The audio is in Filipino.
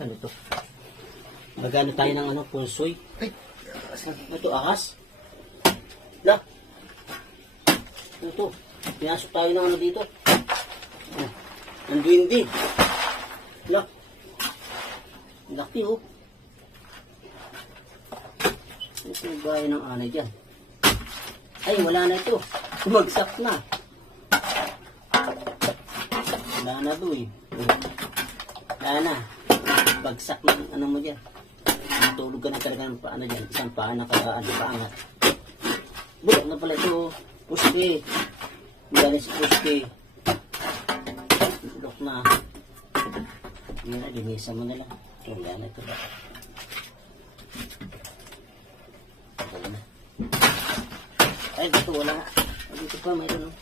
Ano to? Magano tayo ng ano, pulsoy. Ay, ito ahas. La. Ano to? Pinasok tayo ng ano dito. Ang duwindi. La. Laki oh. Ito yung gaya ng anay dyan. Ay, wala na ito. Sumagsak na. Wala na to eh. Wala na. Bagsak ng ano mo dyan. Matulog ka na talaga ng paano dyan. Isang paa na paangat. Bulok na pala ito. Puske. Wala na si Puske. Bulok na. Yan na, dinisa mo na lang. Wala na ito ba? Wala na. Ay, dito wala nga. Dito pa mayroon.